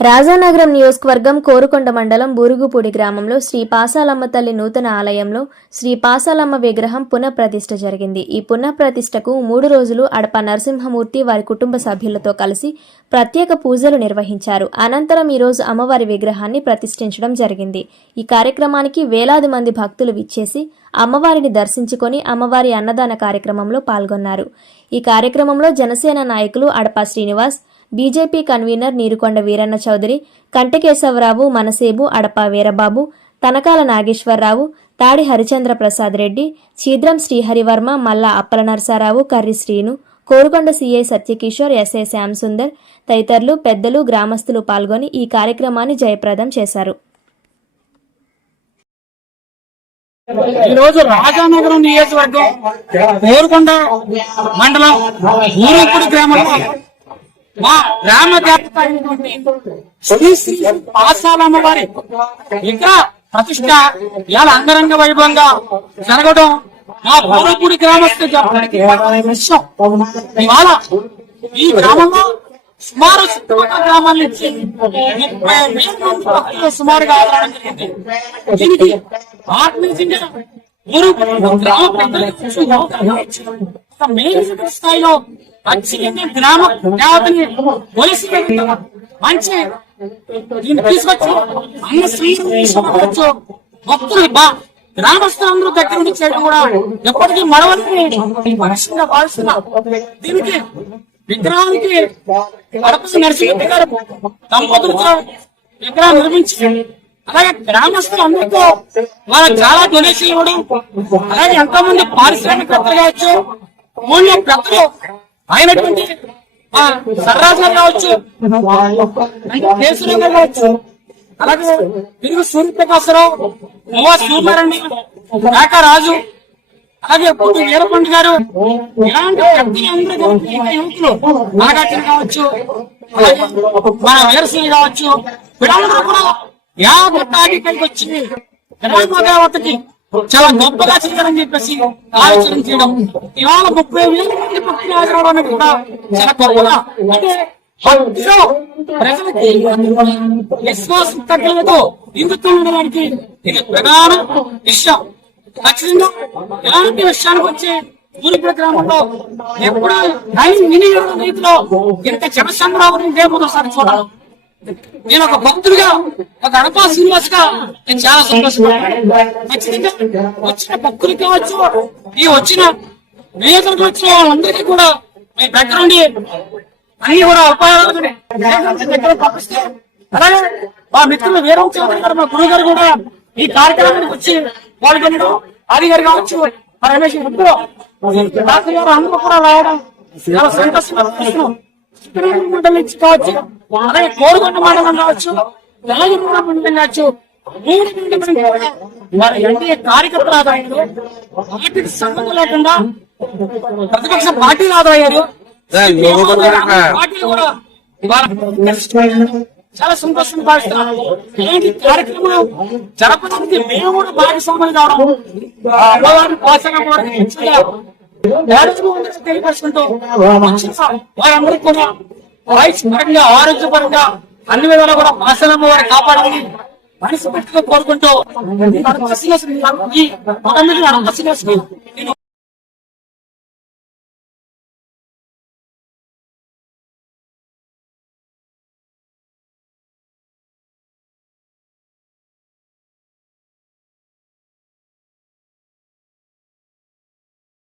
రాజానగరం నియోజకవర్గం కోరుకొండ మండలం బూరుగుపూడి గ్రామంలో శ్రీ పాసాలమ్మ తల్లి నూతన ఆలయంలో శ్రీ పాసాలమ్మ విగ్రహం పునఃప్రతిష్ఠ జరిగింది. ఈ పునఃప్రతిష్ఠకు మూడు రోజులు అడప నరసింహమూర్తి వారి కుటుంబ సభ్యులతో కలిసి ప్రత్యేక పూజలు నిర్వహించారు. అనంతరం ఈరోజు అమ్మవారి విగ్రహాన్ని ప్రతిష్ఠించడం జరిగింది. ఈ కార్యక్రమానికి వేలాది మంది భక్తులు విచ్చేసి అమ్మవారిని దర్శించుకొని అమ్మవారి అన్నదాన కార్యక్రమంలో పాల్గొన్నారు. ఈ కార్యక్రమంలో జనసేన నాయకులు Adapa Srinivas BJP convener Neerukonda Veeranna Chowdary Kantakesavarao Manasebu Adapa Veerababu Tanakala Nageswararao Tadi Harichandra Prasad Reddy Chidram Sriharivarma Malla Appala Narasarao Karri Srinu Korukonda CI Satyakishore SI Shyamsundar తదితరులు పెద్దలు గ్రామస్తులు పాల్గొని ఈ కార్యక్రమాన్ని జయప్రదం చేశారు. ఈరోజు రాజానగరం నియోజకవర్గం కోరుకొండ మండలం ఊరూపుడి గ్రామంలో మా గ్రామ దేవత అయినటువంటి శ్రీ శ్రీ పాసాలమ్మ వారి ఇంకా ప్రతిష్ట ఇవాళ అంగరంగ వైభవంగా జరగడం మా ఊరూపుడి గ్రామస్తులు చెప్పడానికి విషయం ఇవాళ ఈ గ్రామంలో సుమారు చుట్టుపక్కల గ్రామాల నుంచి ముప్పై వేల మంది భక్తులు సుమారుగా రావడం జరిగింది. దీనికి ఆత్మీయంగా ఊరు గ్రామ పెద్దలకు ఒక స్థాయిలో మంచి గ్రామ దేవతని పోలీసు మంచి తీసుకొచ్చి అన్న శ్రీ తీసుకొచ్చు భక్తులు బా గ్రామస్తులందరూ దగ్గర నుంచి చేయడం కూడా ఎప్పటికీ మరవని మనుషులుగా భావిస్తున్నా. దీనికి విగ్రహానికి అడపసి నరసింహ గారు దంపతులతో విగ్రహం నిర్మించి అలాగే గ్రామస్తులు అందరితో వాళ్ళకి చాలా డొనేషన్ ఇవ్వడం అలాగే ఎంతో మంది పారిశ్రామికవేత్తలు కావచ్చు ఊళ్ళో పెద్దలు అయినటువంటి ఆ గారు కావచ్చు అంటే గారు కావచ్చు అలాగే తిరుగు సూర్యప్రకాశరావు నవా సూర్యారాయణ కాక రాజు అలాగే పుట్టి వీరపండి గారు ఇలాంటి వ్యక్తులందరూ కలిపి యువకులు నాగార్జున కావచ్చు అలాగే మన వీరసింహ కావచ్చు వీళ్ళందరూ కూడా యాభై తారీఖుకి వచ్చి గ్రామ దేవతకి చాలా గొప్పగా చేయాలని చెప్పేసి ఆలోచన చేయడం. ఇవాళ ముప్పై వేల మంది భక్తులు హాజరవడం అనేది కూడా చాలా గొప్పగా. అంటే భక్తిలో ప్రజలకి విశ్వాసం తగ్గలతో హిందుత్వం ఉండడానికి ఇది ప్రధాన విషయం. ఖచ్చితంగా ఎలాంటి విషయానికి వచ్చే ఊరిపూడి గ్రామంలో ఎప్పుడు టైం వినియోగ రీతిలో ఇంత జనసంగ్రామం దేవతోసారి చూడాలి. నేను ఒక భక్తుడిగా ఒక అడపా శ్రీనివాస్గా నేను చాలా సంతోషపడ్డాను. వచ్చిన భక్తులు కావచ్చు ఈ వచ్చిన నియోజకవర్గం వచ్చిన వాళ్ళందరికీ కూడా మీ దగ్గర ఉండి అన్ని కూడా ఉపాయాలు దగ్గర పంపిస్తే అలాగే మా మిత్రులు వీరం చౌదరి గారు మా గురువు గారు కూడా ఈ కార్యక్రమానికి వచ్చి పాల్గొనడం ఆది గారు కావచ్చు రమేష్ గారు అందరూ కూడా రావడం చాలా సంతోషంగా మండలం నుంచి కావచ్చు అలాగే కోరుకొండ మండలం కావచ్చు రాజమూడ మండలం కావచ్చు మూడు మండలం కూడా వారి ఎన్డీఏ కార్యకర్తలు ఆదాయాలు పార్టీకి సంబంధం లేకుండా ప్రతిపక్ష పార్టీలు ఆదాయాలు పార్టీలు కూడా చాలా సంతోషం భావిస్తున్నాం ఇలాంటి కార్యక్రమం జరపడానికి మేము కూడా భాగస్వామ్యం కావడం అమ్మవారిని పోషణ తెలియపరుచుకుంటూ వారందరికీ కూడా వాయిస్ పరంగా ఆరోగ్య పరంగా అన్ని విధాలు కూడా మాసనమ్మ వారు కాపాడాలని మనసు పెట్టుగా కోరుకుంటూ ఈ